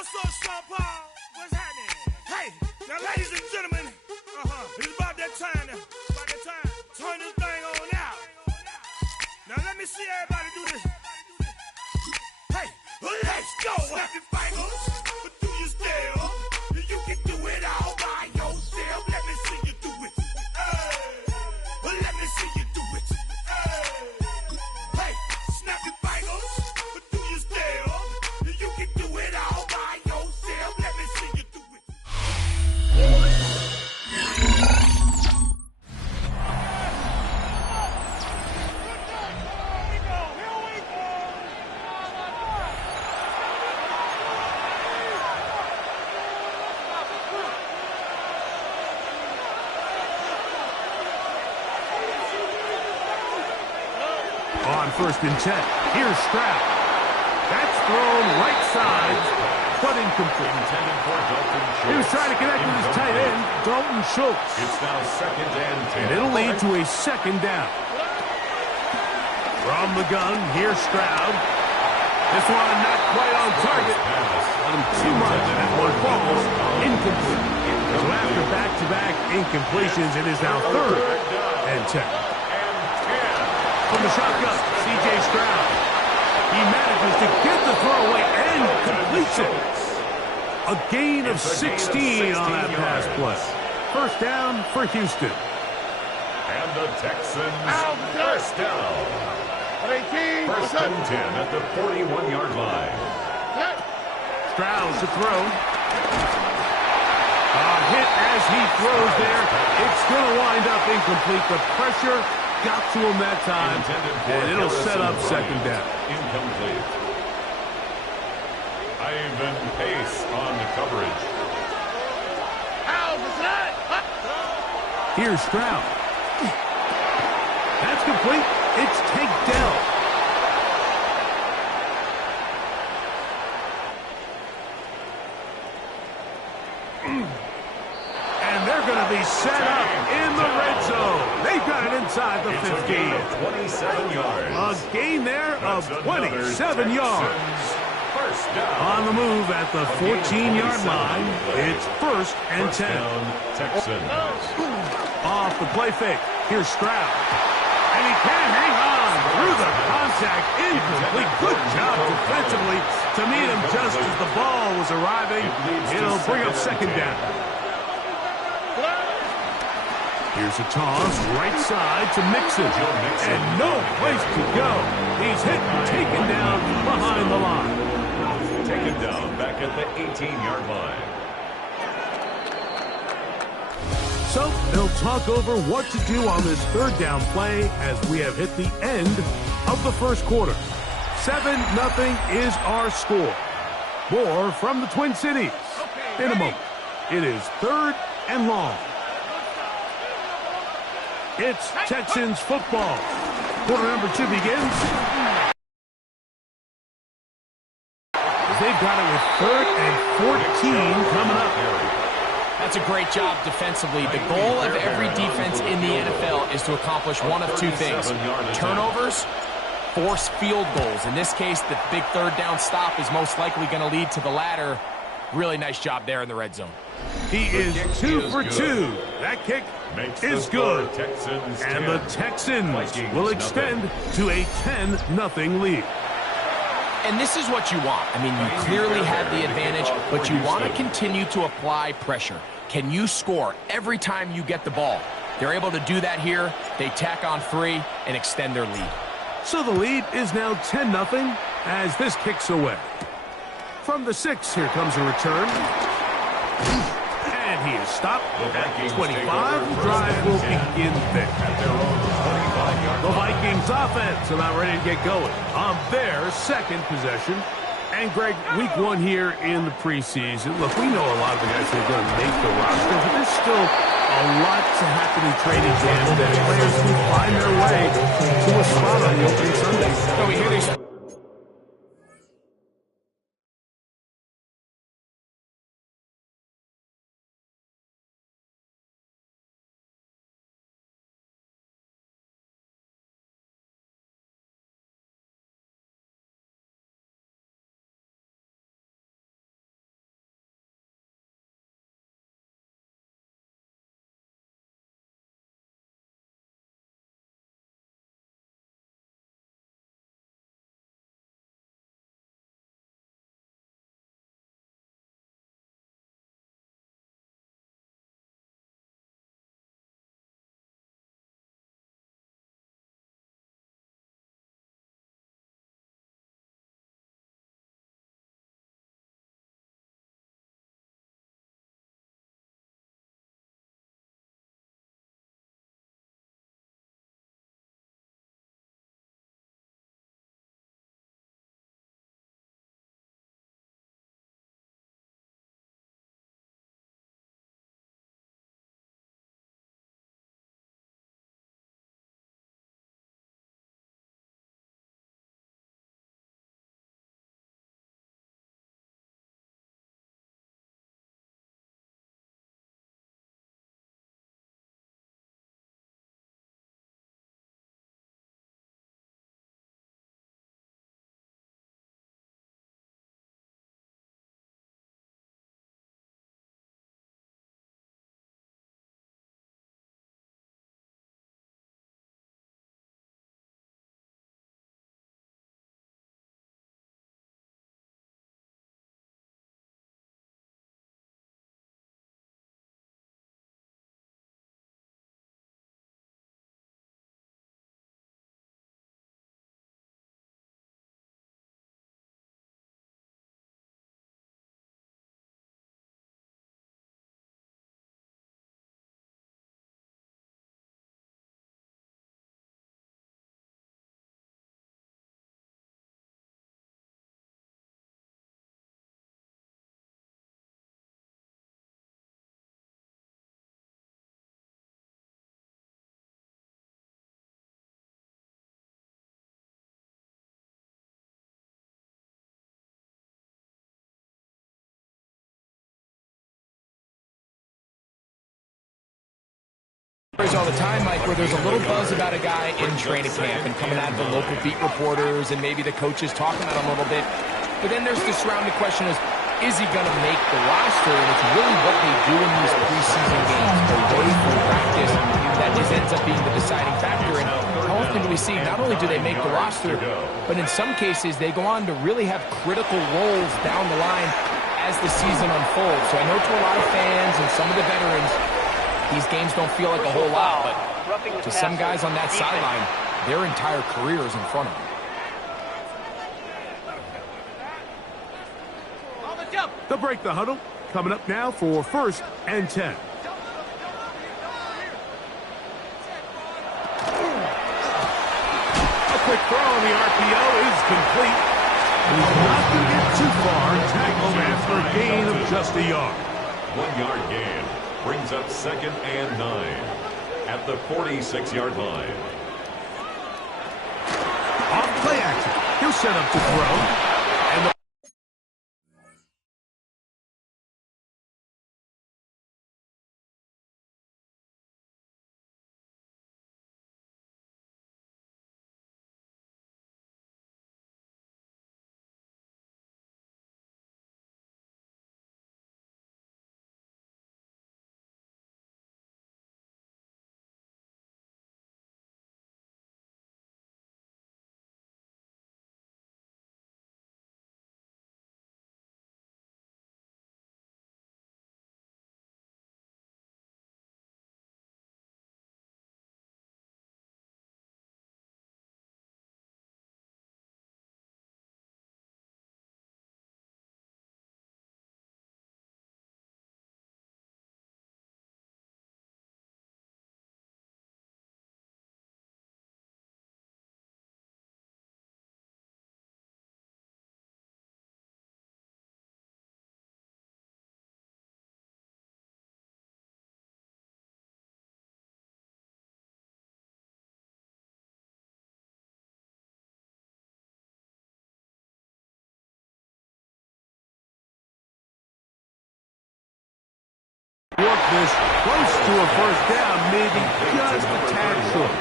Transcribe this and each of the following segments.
What's up, Sean Paul? What's happening? Hey, now, ladies and gentlemen, it's about that time now. About that time. Turn this thing on out. Now, let me see everybody do this. Hey, let's go. Happy fingers, but do you still? You can do it all by yourself. Let me see you do it. Let me see you do it. Hey, snap your fingers, but do you still? You can do it all by yourself. Let me see you do it. On 1st and 10, here's Stroud. That's thrown right side, but incomplete. He was trying to connect with his tight end, Dalton Schultz. It's now 2nd and 10. And it'll lead to a 2nd down. From the gun, here's Stroud. This one not quite on target. Got him too much. That one falls incomplete. So after back-to-back incompletions, it is now 3rd and 10. From the shotgun, C.J. Stroud. He manages to get the throw away and completes it. A gain of 16 on that pass play. 1st down for Houston. And the Texans, 1st down. 1st and 10 at the 41-yard line. Stroud to throw. A hit as he throws there. It's going to wind up incomplete. The pressure got to him that time, and it'll set up 2nd down. Incomplete. Ivan Pace on the coverage. Here's Stroud. That's complete. It's takedown. And they're going to be set up in the red zone. They've got it inside the 15. It's a gain of 27 yards. A gain there of 27 yards. 1st down. On the move at the 14-yard line, it's 1st and 10. Down, Texans. Off the play fake, here's Stroud. And he can't hang on through the contact. Incomplete. Good job defensively to meet him just as the ball was arriving. It'll bring up 2nd down. Here's a toss, right side to Mixon. And no place to go. He's hit and taken down behind the line. Taken down back at the 18-yard line. So they'll talk over what to do on this 3rd down play as we have hit the end of the 1st quarter. 7-0 is our score. More from the Twin Cities in a moment. It is 3rd and long. It's Texans football. Quarter number 2 begins. They've got it with 3rd and 14 coming up. That's a great job defensively. The goal of every defense in the NFL is to accomplish one of 2 things. Turnovers, force field goals. In this case, the big 3rd down stop is most likely going to lead to the latter. Really nice job there in the red zone. He is 2 for 2. That kick is good. And the Texans will extend to a 10-0 lead. And this is what you want. I mean, you clearly have the advantage, but you want to continue to apply pressure. Can you score every time you get the ball? They're able to do that here. They tack on 3 and extend their lead. So the lead is now 10-0 as this kicks away. From the 6, here comes a return. And he is stopped at 25. The drive will begin there. The Vikings offense about ready to get going on their 2nd possession. And, Greg, week 1 here in the preseason. Look, we know a lot of the guys that are going to make the roster, but there's still a lot to happen in training camp that players can find their way to a spot on the opening Sunday. So we hear these stories all the time, Mike, where there's a little buzz about a guy in training camp and coming out of the local beat reporters and maybe the coaches talking about him a little bit. But then there's the surrounding question is he going to make the roster? And it's really what they do in these preseason games away from practice that ends up being the deciding factor. And how often do we see not only do they make the roster, but in some cases they go on to really have critical roles down the line as the season unfolds. So I know to a lot of fans and some of the veterans, these games don't feel like a whole lot, but to some guys on that sideline, their entire career is in front of them. They'll break the huddle. Coming up now for 1st and 10. A quick throw on the RPO is complete. He's not going to get too far. Tackled after a gain of just a yard. 1 yard gain brings up 2nd and 9 at the 46-yard line. Off play action. He'll set up to throw. Work this close to a 1st down, maybe just a tad short.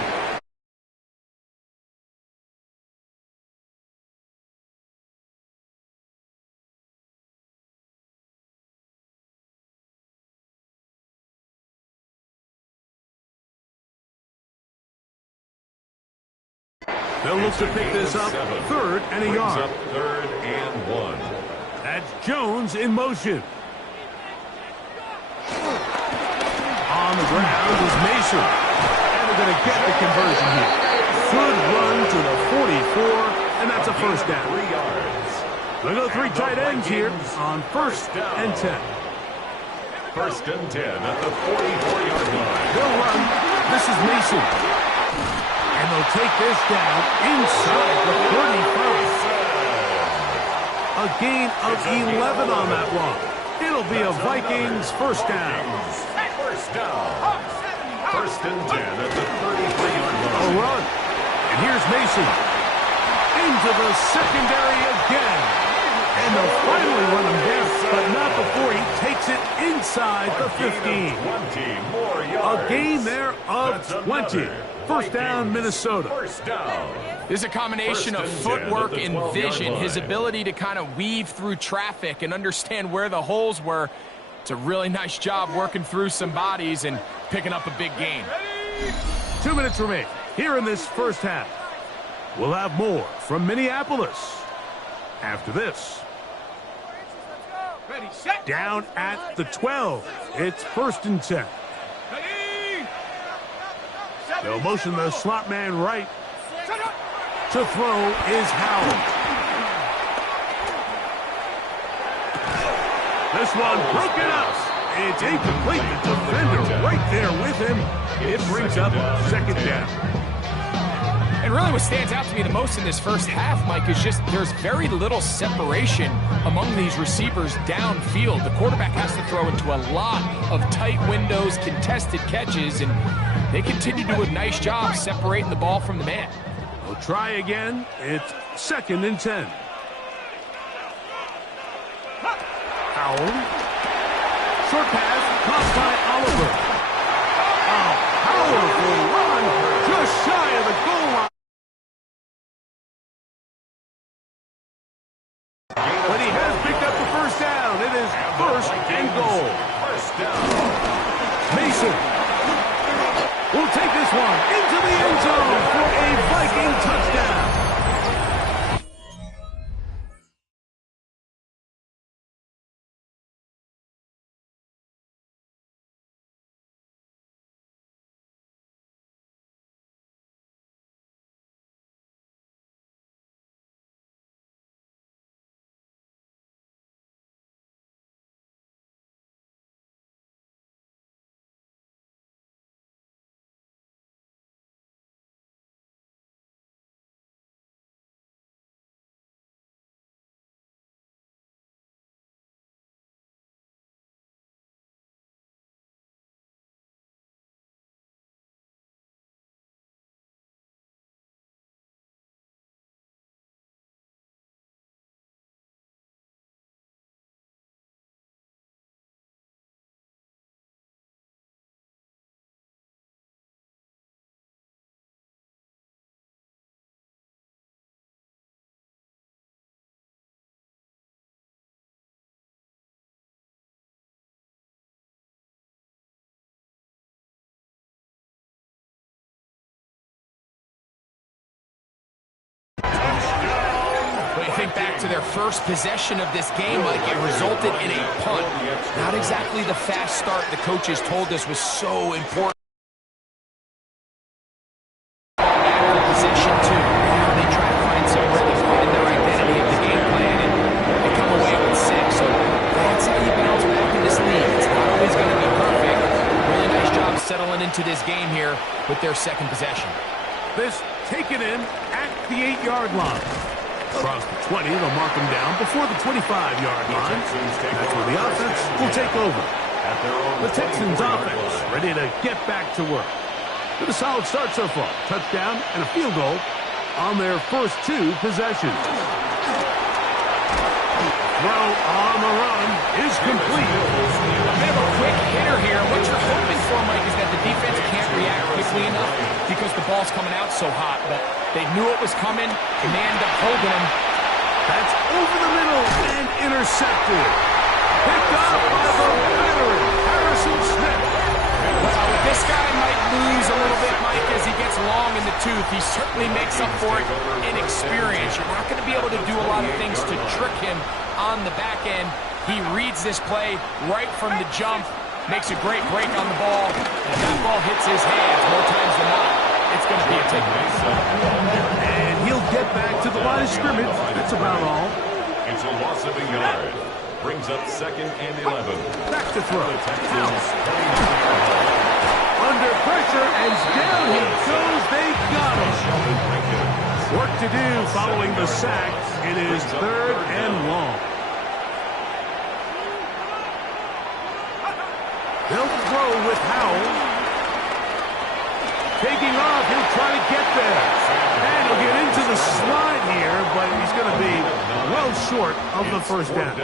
They'll look to pick this up 3rd and a yard. Up 3rd and 1. That's Jones in motion. On the ground is Mason. And they're going to get the conversion here. Good run to the 44, and that's a 1st down. 3 yards. They'll go 3 tight ends here on 1st and 10. 1st and 10 at the 44-yard line. They'll run. This is Mason. And they'll take this down inside the 35. A gain of 11 on that one. It'll be a Vikings 1st down. 1st down. 1st and 10 at the 33-yard line. A run. And here's Mason. Into the secondary again. And they'll finally run him down, but not before he takes it inside the 15. 20 more yards. A gain there of 20. 1st down, Minnesota. 1st down. There's a combination of footwork and vision, his ability to kind of weave through traffic and understand where the holes were. It's a really nice job working through some bodies and picking up a big gain. 2 minutes remain here in this 1st half. We'll have more from Minneapolis after this. Down at the 12. It's 1st and 10. They'll motion the slot man right. To throw is Howard. This one broken up. It's incomplete. The defender right there with him. It brings up 2nd down. And really what stands out to me the most in this 1st half, Mike, is just there's very little separation among these receivers downfield. The quarterback has to throw into a lot of tight windows, contested catches, and they continue to do a nice job separating the ball from the man. We'll try again. It's 2nd and 10. Howard. Short pass, caught by Oliver. Oh, Howard first and goal. First down. Mason will take this one into the end zone for a Viking touchdown. When you think back to their first possession of this game, Mike, it resulted in a punt. Not exactly the fast start the coaches told us was so important. After possession two, now they try to find some rhythm, find their identity of the game plan, and they come away with 6. So that's how you bounce back in this league. It's not always going to be perfect. Really nice job settling into this game here with their second possession. This taken in at the 8-yard line. Across the 20, they'll mark them down before the 25-yard line. That's where the offense will take over. The Texans offense ready to get back to work. With a solid start so far. Touchdown and a field goal on their first 2 possessions. Throw on the run is complete. They have a quick hitter here. What you're hoping for, Mike, is that the defense can't react quickly enough because the ball's coming out so hot. But they knew it was coming, and they end up holding him. That's over the middle and intercepted. Picked up by the veteran, Harrison Smith. Well, this guy might lose a little bit, Mike, as he gets long in the tooth. He certainly makes up for it in experience. You're not going to be able to do a lot of things to trick him on the back end. He reads this play right from the jump, makes a great break on the ball, and if that ball hits his hands more times than not, it's going to be a takeaway. And he'll get back to the line of scrimmage. That's about all. It's a loss of a yard. Brings up 2nd and 11. Back to throw. The Texans under pressure, and down he goes. They got him. Work to do following the sack. It is 3rd and long. They'll throw with Howell. Taking off, he'll try to get there. And he'll get into the slide here, but he's going to be well short of the first down.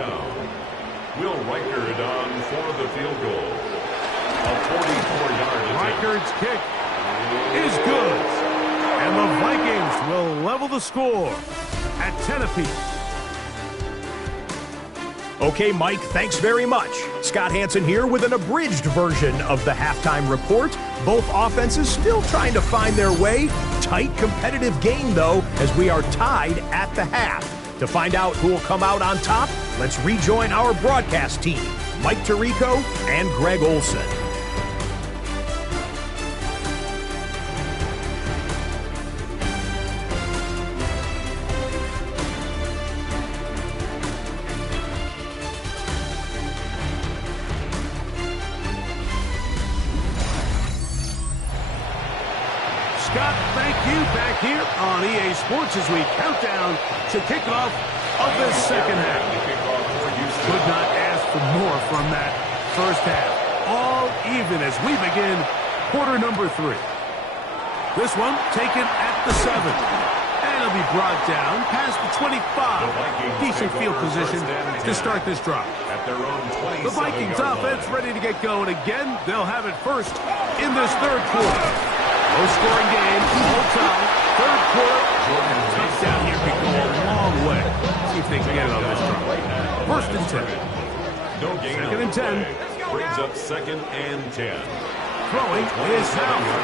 Will Reichard on for the field goal. A 44-yard attempt. Reichard's kick is good. And the Vikings will level the score at 10 apiece. Okay, Mike, thanks very much. Scott Hansen here with an abridged version of the halftime report. Both offenses still trying to find their way. Tight, competitive game, though, as we are tied at the half. To find out who will come out on top, let's rejoin our broadcast team, Mike Tirico and Greg Olson. Scott, thank you back here on EA Sports as we count down to kickoff of the second half. Could not ask for more from that first half. All even as we begin quarter number 3. This one taken at the 7. And it'll be brought down past the 25. Decent field position to start this drive. The Vikings offense ready to get going again. They'll have it first in this third quarter. Low-scoring game, all time. Third quarter. Touchdown here could go a long way. See if they can get it on this drive. 1st and 10. No gain. Second and 10. Brings up 2nd and 10. Throwing is Howard.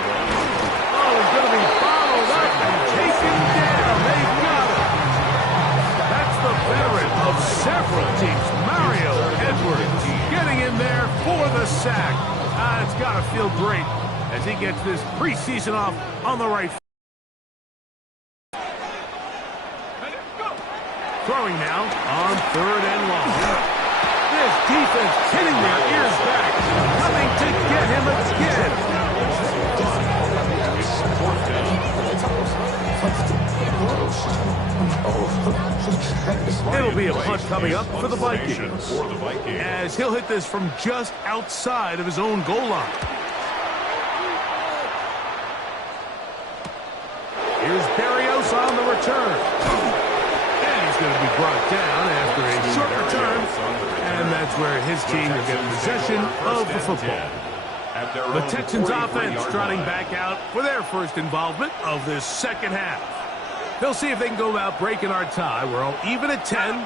Oh, he's going to be followed up and taken down. They got him. That's the veteran of several teams, Mario Edwards, getting in there for the sack. It's got to feel great as he gets this preseason off on the right foot. Throwing now on 3rd and long. This defense hitting their ears back, coming to get him again. It'll be a punt coming up for the Vikings, as he'll hit this from just outside of his own goal line. Here's Berrios on the return. Going to be brought down after a short return, and that's where his team will get possession of the football. The Texans offense trotting back out for their first involvement of this second half. They'll see if they can go about breaking our tie. We're all even at 10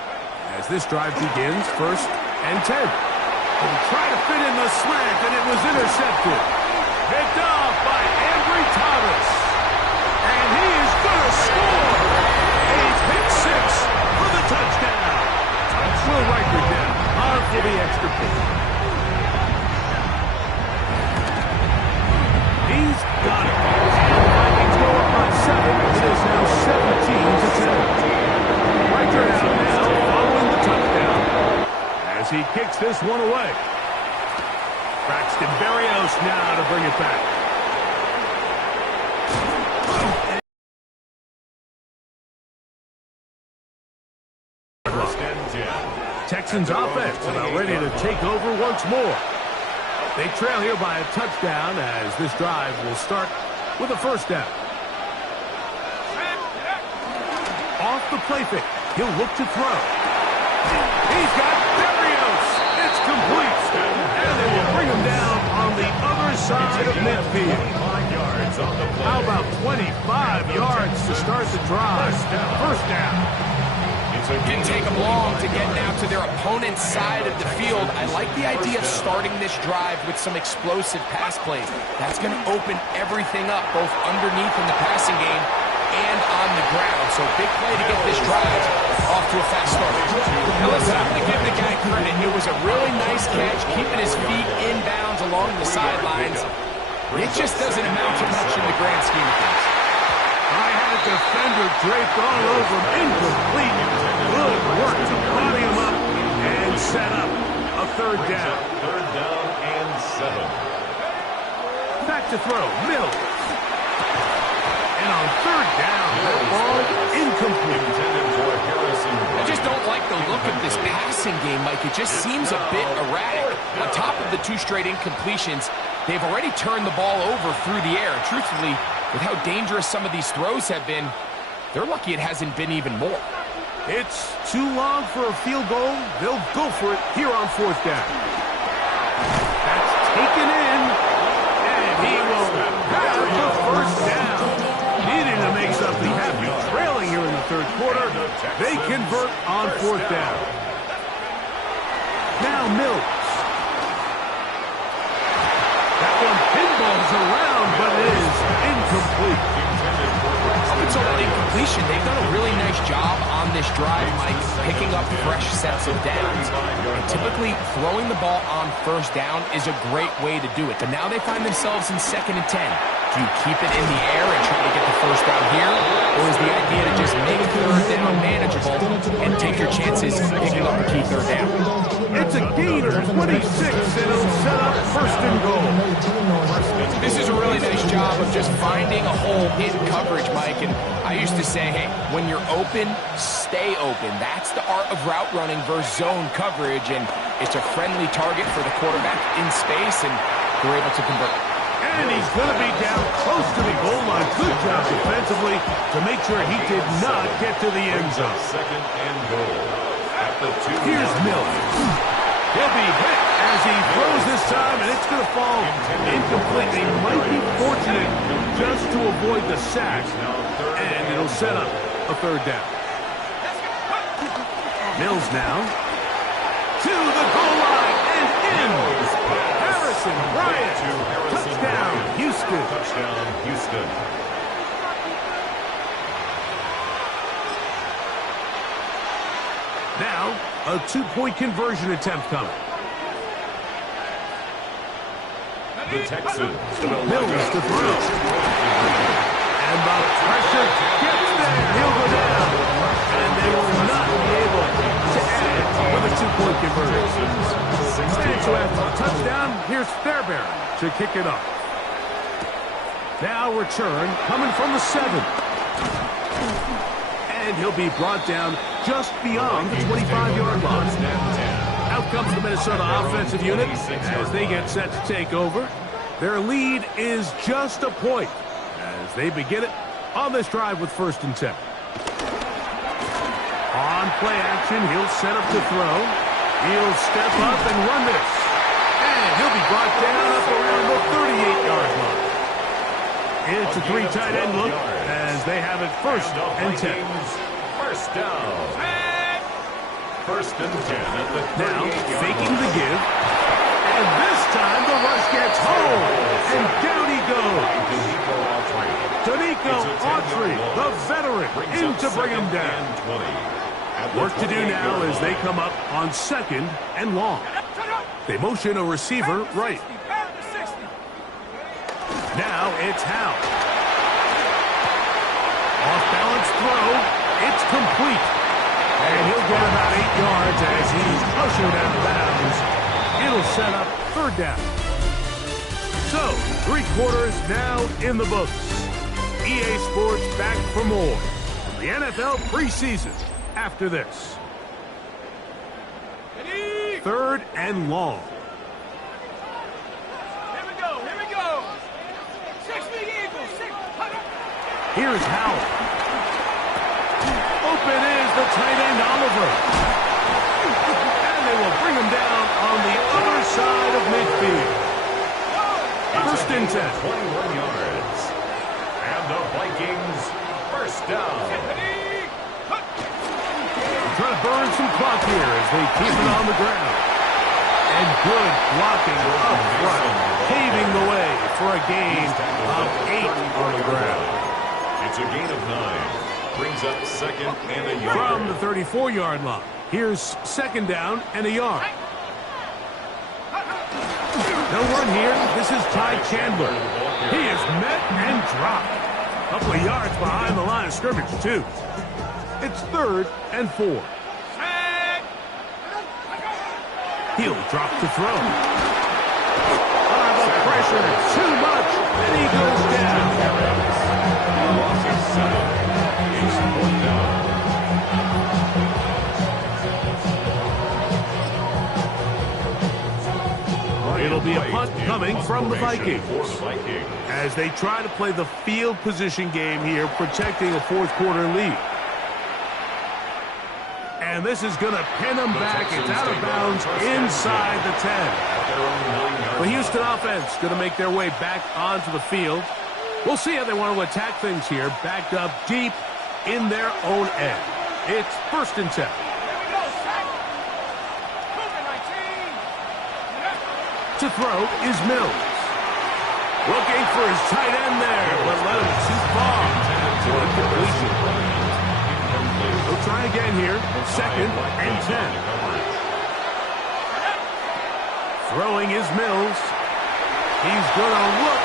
as this drive begins. 1st and 10. They try to fit in the slant, and it was intercepted. Picked off by Ambry Thomas, and he is going to score. A pick 6. Touchdown! Will Riker down. On for the extra point. He's got it. And the Vikings go up by 7. It is now 17-10. Riker out now following the touchdown as he kicks this one away. Braxton Berrios now to bring it back. Texans offense about ready to take over once more. They trail here by a touchdown as this drive will start with a 1st down. Off the play fake. He'll look to throw. He's got Berrios. It's complete. And they will bring him down on the other side of midfield. How about 25 yards to start the drive? 1st down. Didn't take them long to get now to their opponent's side of the field. I like the idea of starting this drive with some explosive pass plays. That's going to open everything up, both underneath in the passing game and on the ground. So big play to get this drive off to a fast start. Now listen, I'm going to give the guy credit. It was a really nice catch, keeping his feet inbounds along the sidelines. It just doesn't amount to much in the grand scheme of things. I had a defender draped all over him. Incomplete. Good work to body him up and set up a 3rd down. 3rd down and 7. Back to throw. Mills. And on 3rd down, that ball incomplete. I just don't like the look of this passing game, Mike. It just seems a bit erratic. On top of the 2 straight incompletions, they've already turned the ball over through the air. Truthfully, with how dangerous some of these throws have been, they're lucky it hasn't been even more. It's too long for a field goal. They'll go for it here on 4th down. That's taken in, and he will have the 1st down. Needing to make something happen. Trailing here in the 3rd quarter. They convert on 4th down. Now Mills. That one pinballs around, but it is incomplete. Up until that incompletion, they've done a really nice job on this drive, Mike, picking up fresh sets of downs. And typically, throwing the ball on 1st down is a great way to do it. But now they find themselves in 2nd and 10. Do you keep it in the air and try to get the 1st down here? Or is the idea to just make 3rd down manageable and take your chances picking up a key 3rd down? It's a gain of 26, and it'll set up 1st and goal. This is a really nice job of just finding a hole in coverage, Mike. And I used to say, hey, when you're open, stay open. That's the art of route running versus zone coverage. And it's a friendly target for the quarterback in space, and they're able to convert. And he's going to be down close to the goal line. Good job defensively to make sure he did not get to the end zone. 2nd and goal. Here's Mills. He'll be hit as he throws this time, and it's going to fall incomplete. They might be fortunate just to avoid the sack, and it'll set up a 3rd down. Mills now to the goal line and in. Harrison Bryant. Touchdown, Houston. Touchdown, Houston. Now, a 2-point conversion attempt coming. The Texans. Mills to throw. And the pressure gets there. He'll go down. And they will not be able to add with a 2-point conversion. And so after the touchdown, here's Fairbairn to kick it off. Now return coming from the 7. And he'll be brought down just beyond the 25-yard line. Out comes the Minnesota offensive unit as they get set to take over. Their lead is just a point as they begin it on this drive with 1st and 10. On play action, he'll set up to throw. He'll step up and run this. And he'll be brought down up around the 38-yard line. It's a 3 tight end look as they have it 1st and 10. First down. 1st and 10 at the 38-yard Now, line. faking the give. And this time the rush gets home. And down he goes. Danico Autry, the veteran, in to bring him down. Work to do now as they come up on 2nd and long. They motion a receiver right. Now it's Howe. Off-balance throw. It's complete. And he'll get about 8 yards as he's ushered out of bounds. It'll set up 3rd down. So, 3 quarters now in the books. EA Sports back for more. The NFL preseason after this. 3rd and long. Here we go. 6 big Eagles. Here's Howell. Open is the tight end Oliver. And they will bring him down on the other side of midfield. 1st and 10. 21 yards. And the Vikings 1st down. Trying to burn some clock here as they keep it on the ground. And good blocking up front, paving the way for a gain of 8 on the ground. It's a gain of 9. Brings up 2nd and a yard. From the 34-yard line, here's 2nd down and a yard. No run here. This is Ty Chandler. He is met and dropped. A couple of yards behind the line of scrimmage, too. It's 3rd and 4. He'll drop to throw. The pressure, too much, and he goes down. It'll be a punt coming from the Vikings as they try to play the field position game here, protecting a 4th quarter lead. And this is going to pin them back. It's out of bounds inside the 10. The Houston offense going to make their way back onto the field. We'll see how they want to attack things here, backed up deep in their own end. It's 1st and 10. To throw is Mills. Looking for his tight end there, but let him too far for a completion. He'll try again here, 2nd and 10. Throwing is Mills. He's going to look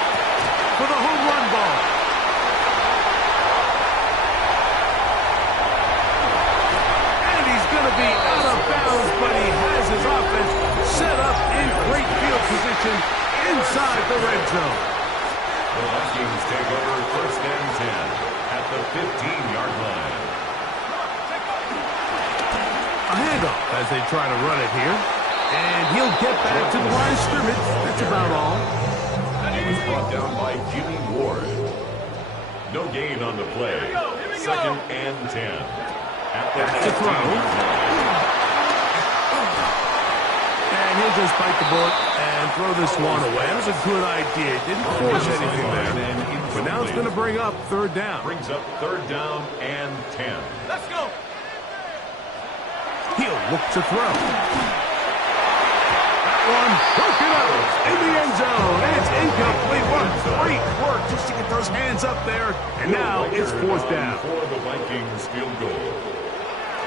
for the home run ball. And he's going to be out of bounds, but he has his offense set up in great field position inside the red zone. The Vikings take over 1st and 10 at the 15-yard line. A handoff as they try to run it here. And he'll get back to the line of scrimmage. That's about all. He was brought down by Jimmy Ward. No gain on the play. 2nd and 10. At the to throw. And he'll just bite the bullet and throw this one away. That was a good idea. Didn't force anything there. But now it's going to bring up 3rd down. Brings up 3rd down and 10. Let's go. He'll look to throw. one. Broken up in the end zone. And it's incomplete. What great work just to get those hands up there. And now it's fourth down. For the Vikings field goal.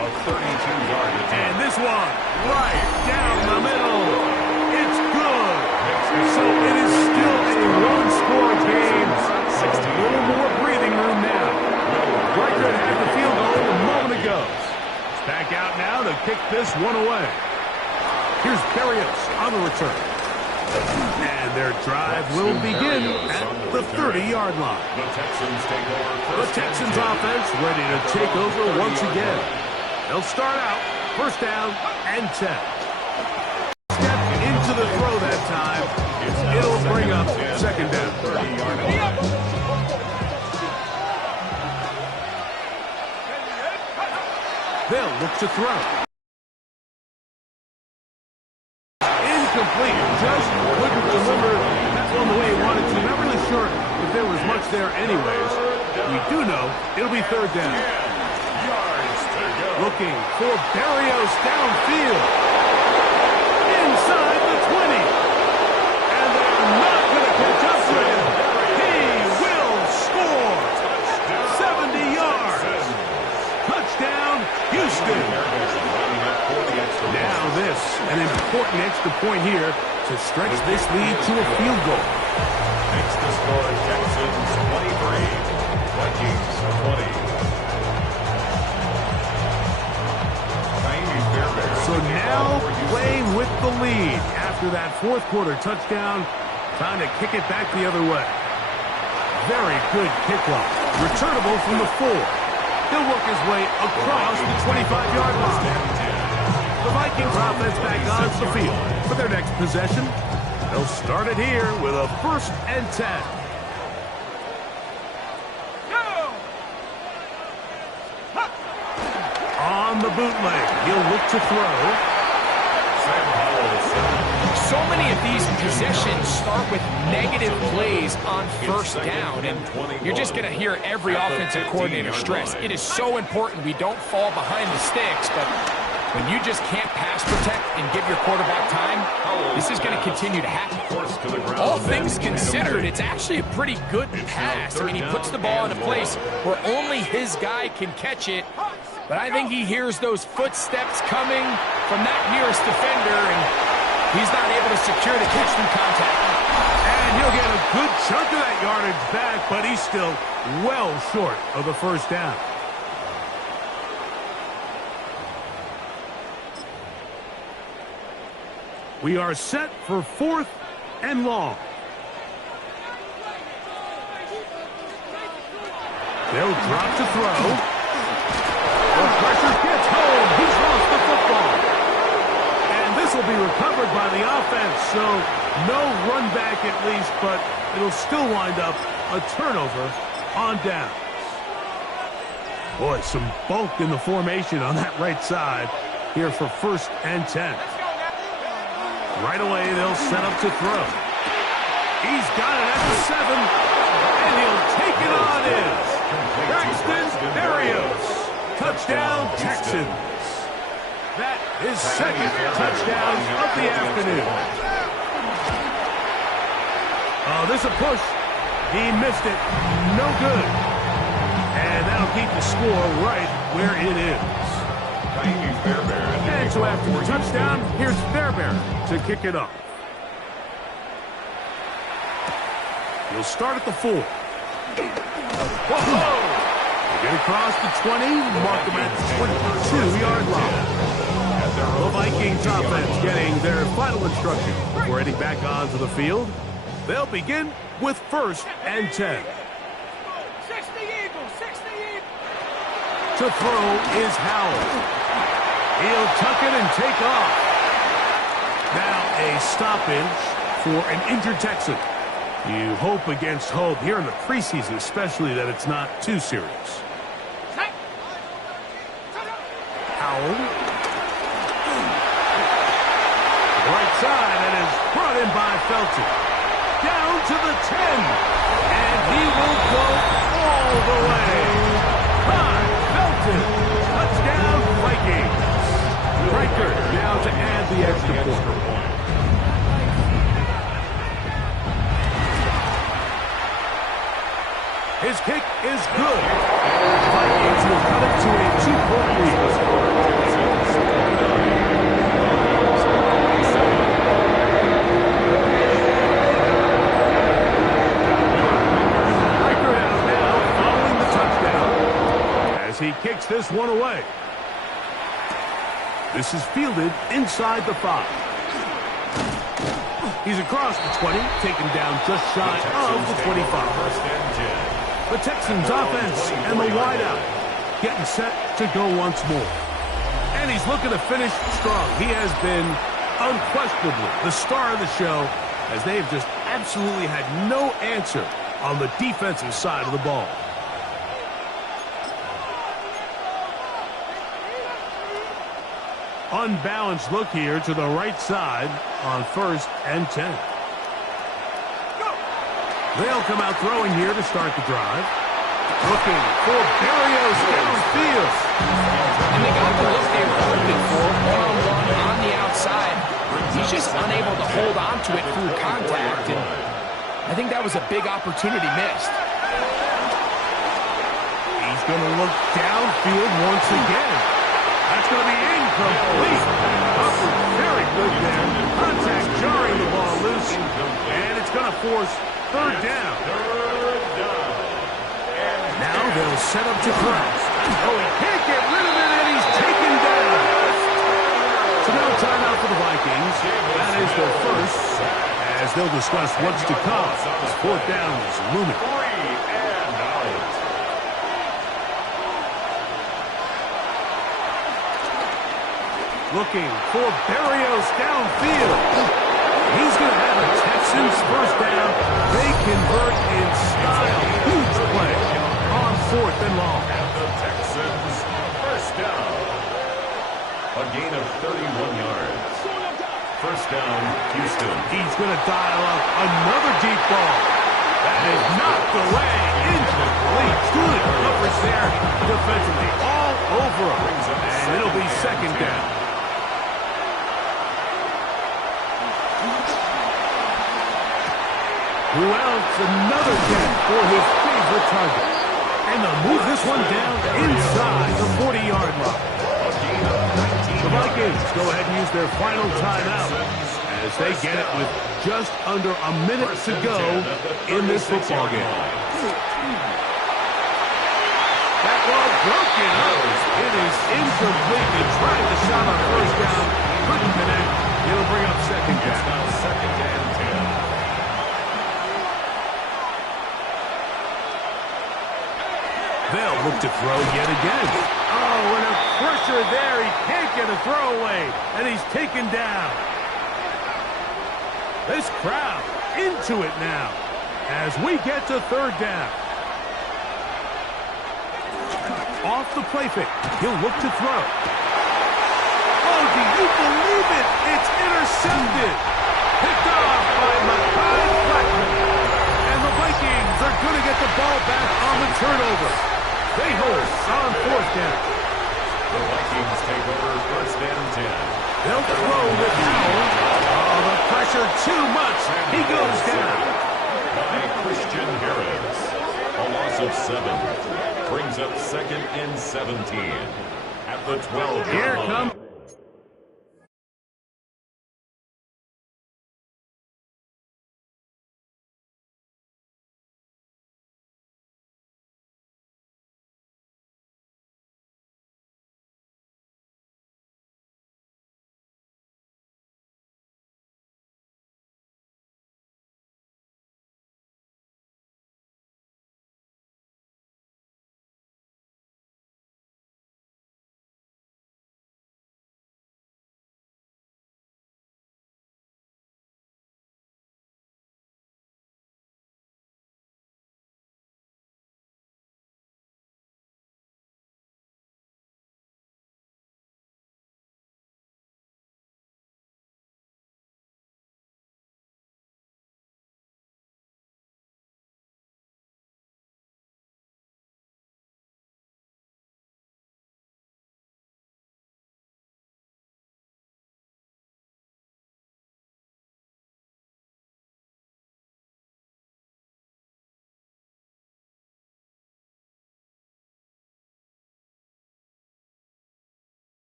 A 32-yard attempt. And this one right down the middle. It's good. So it is still a one-score game. A little more breathing room now. Riker had the field goal a moment ago. It's back out now to kick this one away. Here's Berrios on the return. And their drive will begin at the 30-yard line. The Texans take over. The Texans offense ready to take over once again. They'll start out first down and 10. Step into the throw that time. It'll bring up second down. 30-yard line. They'll look to throw. Incomplete. Just couldn't deliver that one the way he wanted to. Not really sure if there was much there anyways. We do know it'll be third down. Looking for Berrios downfield. Inside the 20. And they're not going to catch up to him. He will score. 70 yards. Touchdown, Houston. Now this, an important extra point here to stretch this lead to a field goal. Makes the score Texans 23, Vikings 20. So now playing with the lead after that fourth quarter touchdown, trying to kick it back the other way. Very good kickoff. Returnable from the 4. He'll work his way across the 25-yard line. The Vikings offense back onto the field for their next possession. They'll start it here with a 1st and 10. On the bootleg, he'll look to throw. So many of these possessions start with negative plays on first down, and you're just going to hear every offensive coordinator stress. It is so important we don't fall behind the sticks, but when you just can't pass protect and give your quarterback time, this is going to continue to happen. All things considered, it's actually a pretty good pass. I mean, he puts the ball in a place where only his guy can catch it, but I think he hears those footsteps coming from that nearest defender, and he's not able to secure the catch through contact. And he'll get a good chunk of that yardage back, but he's still well short of the first down. We are set for 4th and long. They'll drop to throw. The pressure gets home. He's lost the football. And this will be recovered by the offense, so no run back at least, but it'll still wind up a turnover on downs. Boy, some bulk in the formation on that right side here for 1st and 10. Right away, they'll set up to throw. He's got it at the 7, and he'll take it on in. Braxton Berrios. Touchdown, Texans. That is 2nd touchdown of the afternoon. Oh, this a push. He missed it. No good. And that'll keep the score right where it is. And so after the touchdown, here's Fairbairn to kick it off. He'll start at the 4. Whoa! Get across the 20, mark them at the 22-yard line. The Vikings offense getting their final instruction before heading back onto the field. They'll begin with 1st and 10. 60 Eagles, 60 Eagles. To throw is Howell. He'll tuck it and take off. Now a stoppage for an injured Texan. You hope against hope here in the preseason, especially that it's not too serious. Howell. Right side, and is brought in by Felton. Down to the 10. And he will go all the way. By Felton. Touchdown, Vikings. Riker now to add the extra point. His kick is good. Vikings will cut it to a 2-point lead. He kicks this one away. This is fielded inside the 5. He's across the 20, taken down just shy of the 25. The Texans offense and the wideout getting set to go once more. And he's looking to finish strong. He has been unquestionably the star of the show, as they have just absolutely had no answer on the defensive side of the ball. Unbalanced look here to the right side on 1st and 10. They'll come out throwing here to start the drive. Looking for Berrios downfield. And they got the look they were hoping for, one-on-one on the outside. He's just unable to hold on to it through contact, and I think that was a big opportunity missed. He's going to look downfield once again. That's going to be incomplete. Upward, very good there. Contact jarring the ball loose, and it's going to force 3rd down. Now they'll set up to cross. Oh, he can't get rid of it, and he's taken down. So now timeout for the Vikings. That is their first, as they'll discuss what's to come. 4th down is looming. Looking for Berrios downfield. He's going to have a Texans 1st down. They convert in style. Huge play on 4th and long. And the Texans 1st down. A gain of 31 yards. 1st down, Houston. He's going to dial up another deep ball. That is knocked away. Incomplete. Good coverage there defensively. All over him. And it'll be 2nd down. Who else? Another catch for his favorite target. And they'll move this one down inside the 40-yard line. The Vikings go ahead and use their final timeout as they get it with just under a minute to go in this football game. That ball broken up. It is incomplete. He tried the shot on 1st down. Couldn't connect. It'll bring up 2nd down. It's now 2nd and 10. They'll look to throw yet again. Oh, and a pressure there. He can't get a throwaway, and he's taken down. This crowd into it now as we get to 3rd down. Off the play fake. He'll look to throw. Oh, do you believe it? It's intercepted. Picked off by Mekhi Blackman. And the Vikings are going to get the ball back on the turnover. They hold on 4th down. The Vikings take over 1st and 10. They'll throw with Howell. Oh, the pressure too much. He goes down. By Christian Harris. A loss of 7. Brings up 2nd and 17. At the 12. Here comes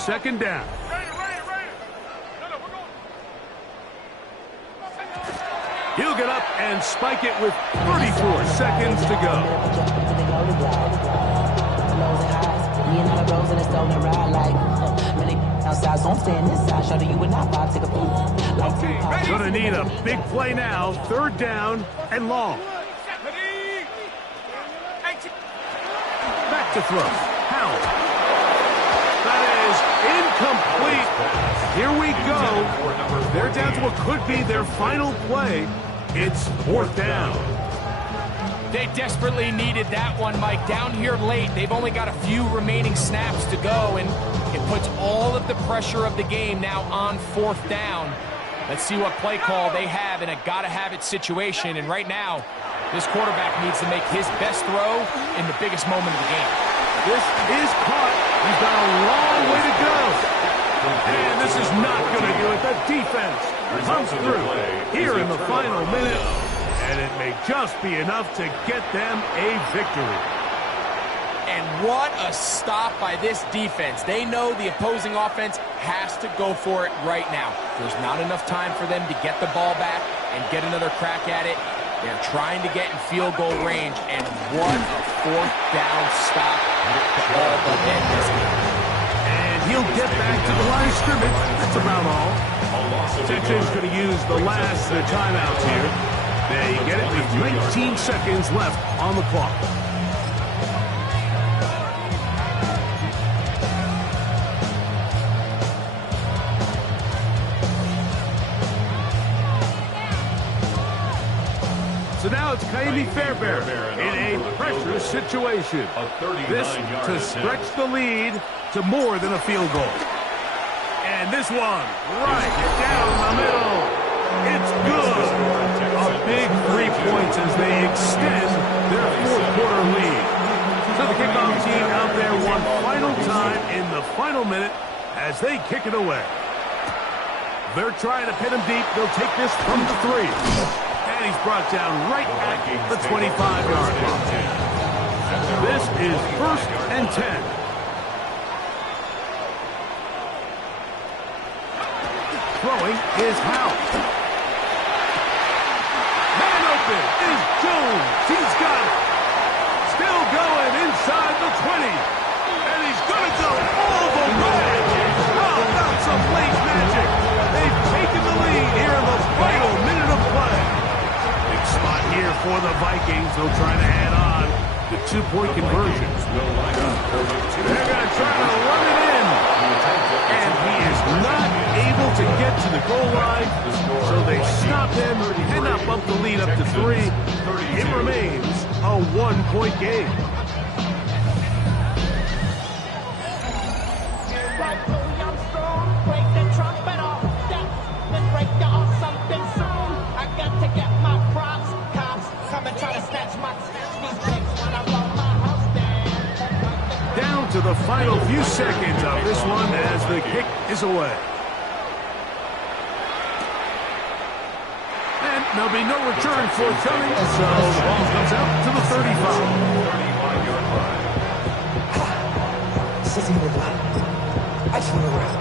Second down. He'll get up and spike it with 34 seconds to go. Gonna need a big play now. Third down and long. Back to throw. Howell. That is incomplete. Here we go. They're down to what could be their final play. It's fourth down. They desperately needed that one, Mike. Down here late, they've only got a few remaining snaps to go, and it puts all of the pressure of the game now on fourth down. Let's see what play call they have in a gotta-have-it situation. And right now, this quarterback needs to make his best throw in the biggest moment of the game. This is caught. He's got a long way to go. And this is not going to do it. The defense comes through here in the final minute. And it may just be enough to get them a victory. And what a stop by this defense. They know the opposing offense has to go for it right now. There's not enough time for them to get the ball back and get another crack at it. They're trying to get in field goal range, and what a fourth down stop to all but end this game. And he'll get back to the line of scrimmage. That's about all. Texans going to use the last of the timeouts here. They get it with 19 seconds left on the clock. So now it's Kaimi Fairbairn in a pressure situation. This to stretch the lead to more than a field goal. And this one right down the middle. It's good. A big 3 points as they extend their fourth-quarter lead. So the kickoff team out there one final time in the final minute as they kick it away. They're trying to pin him deep. They'll take this from the 3. And he's brought down right at the 25-yard line. This is 1st and 10. Throwing is Howell. Man open is Jones. He's got it. Still going inside the 20. And he's going to go all the way. How about some late magic? They've taken the lead here in the final minute of play. Big spot here for the Vikings. They'll try to add on the 2-point conversion. They're going to try to run it in. And he is not able to get to the goal line, so they stop him and not bump the lead up to 3. It remains a 1-point game. Down to the final few seconds of this one as the kick is away. And there'll be no return forthcoming, so the ball comes out to the 35. 35-yard line. This isn't even right. I just want to run.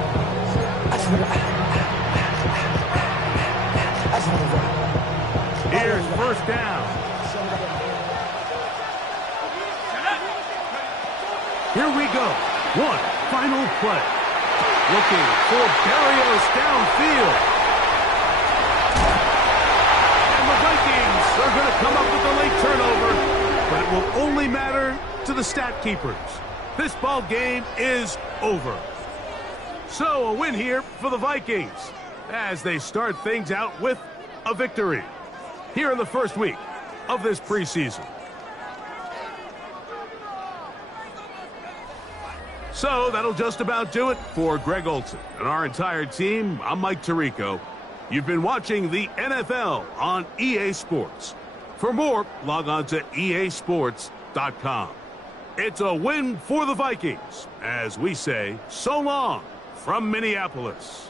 I just want to run. Here's first down. Here we go. One final play. Looking for Barrios downfield. And the Vikings are going to come up with a late turnover, but it will only matter to the stat keepers. This ball game is over. So a win here for the Vikings as they start things out with a victory here in the first week of this preseason. So that'll just about do it for Greg Olson and our entire team. I'm Mike Tirico. You've been watching the NFL on EA Sports. For more, log on to easports.com. It's a win for the Vikings as we say so long from Minneapolis.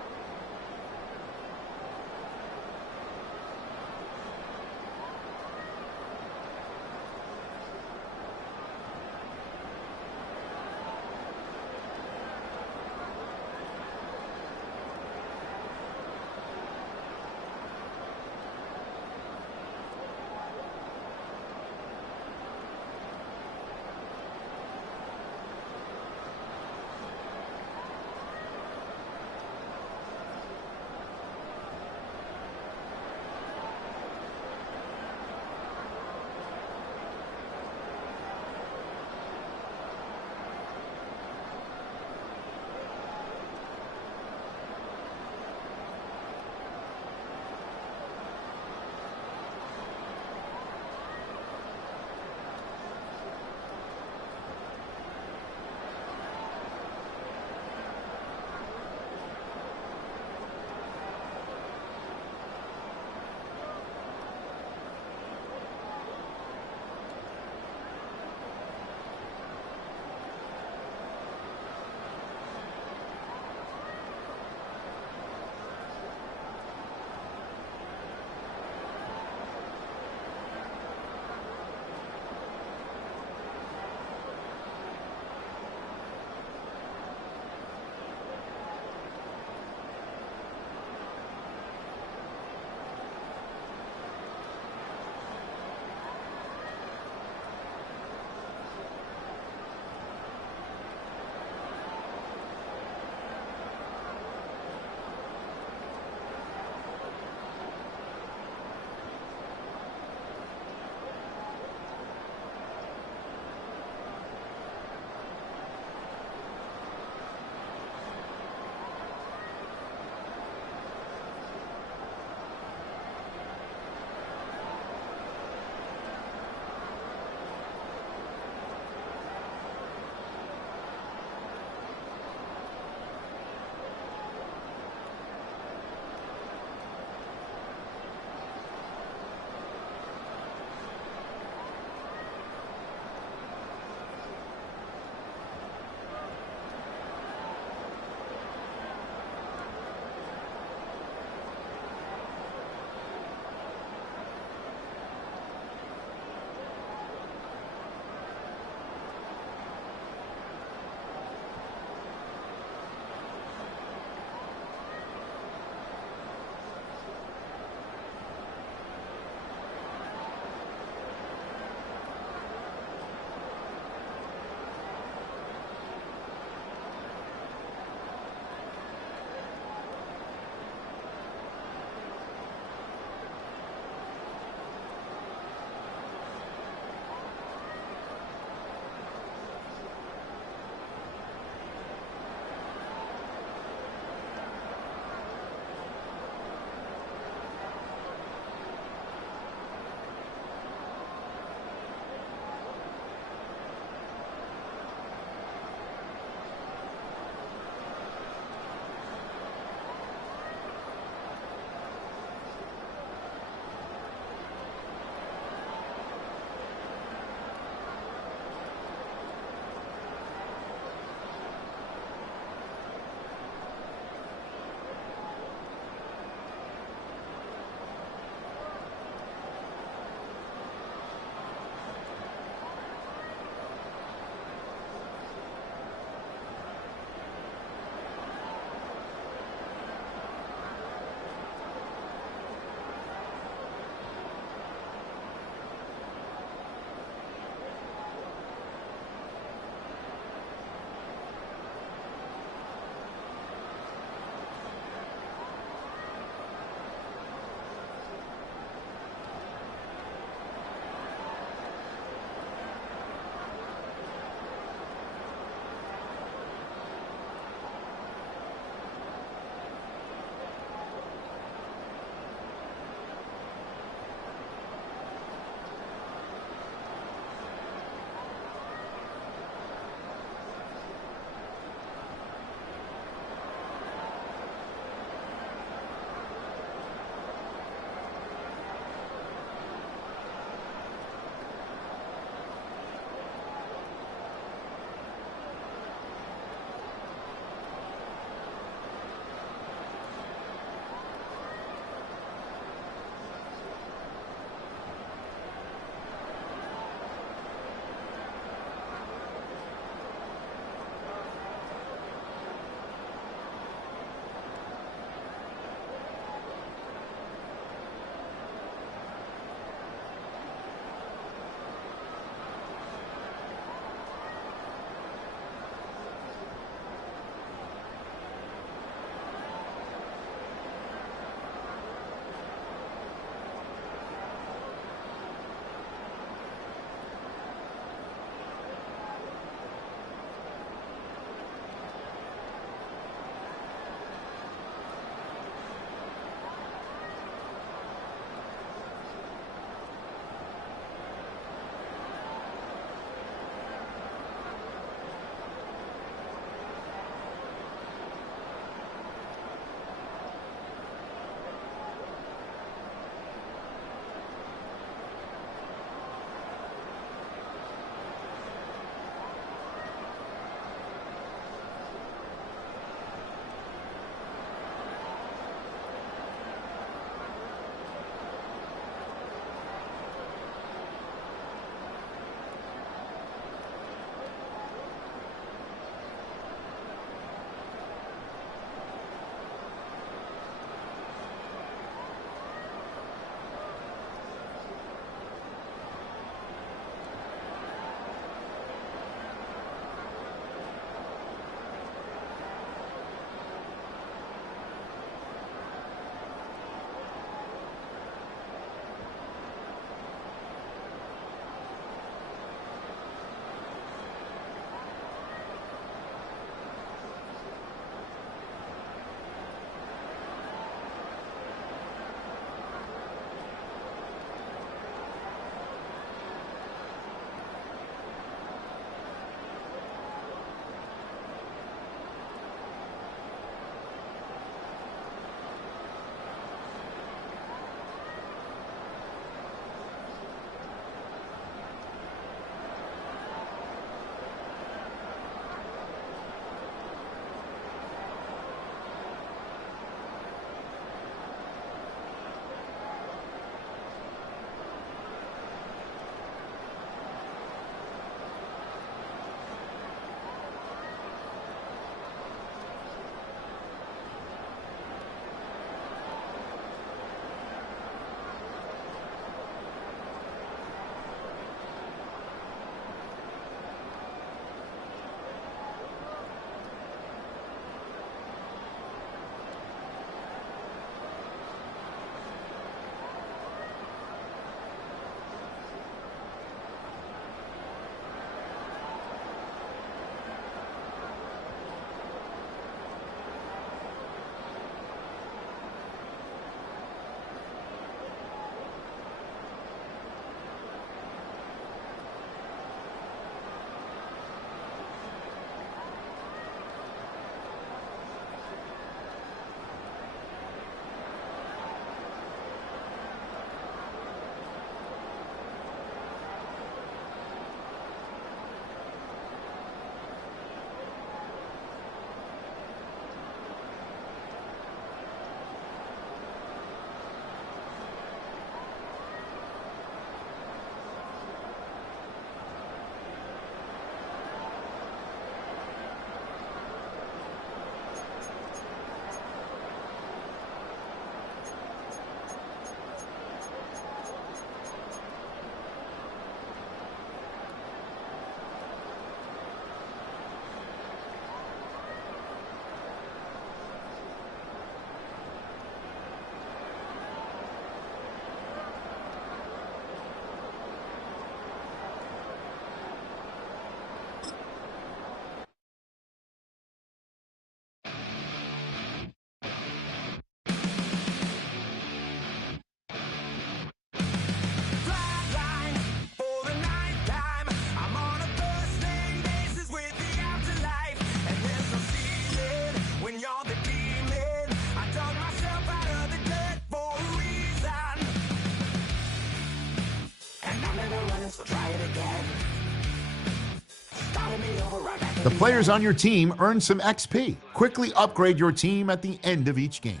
The players on your team earn some XP. Quickly upgrade your team at the end of each game.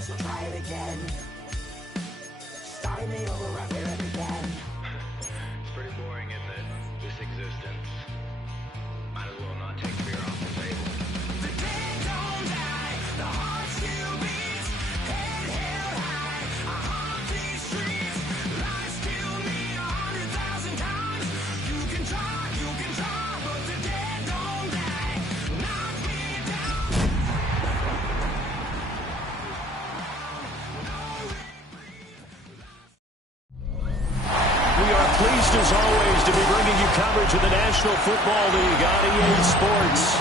So try it again. Starting me over, I feel it again. It's pretty boring, isn't it? This existence. Might as well not take fear off the table. The dead don't die, the heart still beats. Head held high, I haunt these streets. Lies kill me 100,000 times. You can try, but the dead don't die. Knock me down. We are pleased, as always, to be bringing you coverage of the National Football League on EA Sports.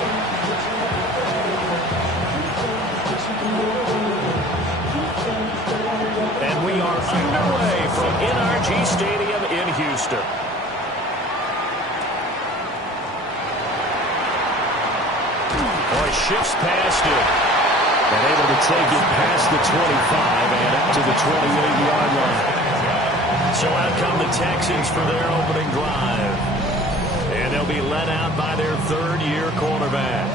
And we are underway from NRG Stadium in Houston. Boy, shifts past it. And able to take it past the 25 and up to the 28-yard line. So out come the Texans for their opening drive. And they'll be led out by their third-year quarterback.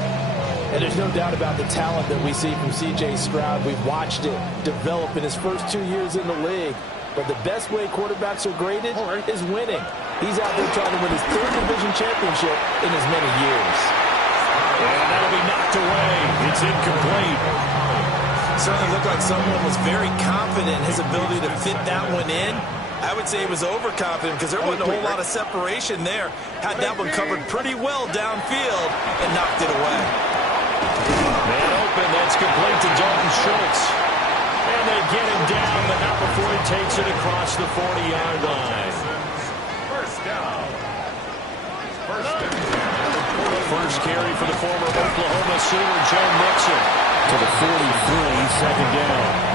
And there's no doubt about the talent that we see from C.J. Stroud. We've watched it develop in his first 2 years in the league. But the best way quarterbacks are graded is winning. He's out there trying to win his third division championship in as many years. And that'll be knocked away. It's incomplete. Certainly looked like someone was very confident in his ability to fit that one in. I would say he was overconfident because there wasn't a whole lot of separation there. Had that one covered pretty well downfield and knocked it away. Man open, that's complete to Dalton Schultz. And they get him down, but not before he takes it across the 40-yard line. First down. First carry for the former Oklahoma Sooner, Joe Mixon. To the 43, second down.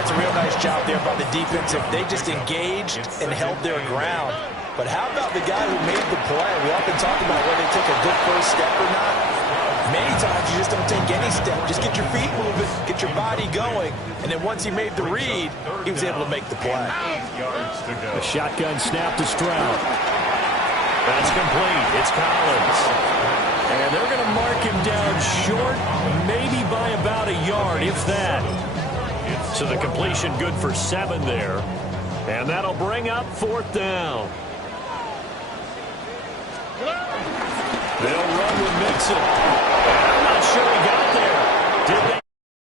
That's a real nice job there by the defense. They just engaged and held their ground. But how about the guy who made the play? We often talk about whether they take a good first step or not. Many times you just don't take any step. Just get your feet moving, get your body going. And then once he made the read, he was able to make the play. The shotgun snap to Stroud. That's complete. It's Collins. And they're going to mark him down short, maybe by about a yard, if that. So the completion good for 7 there. And that'll bring up fourth down. They'll run with Mixon. I'm not sure he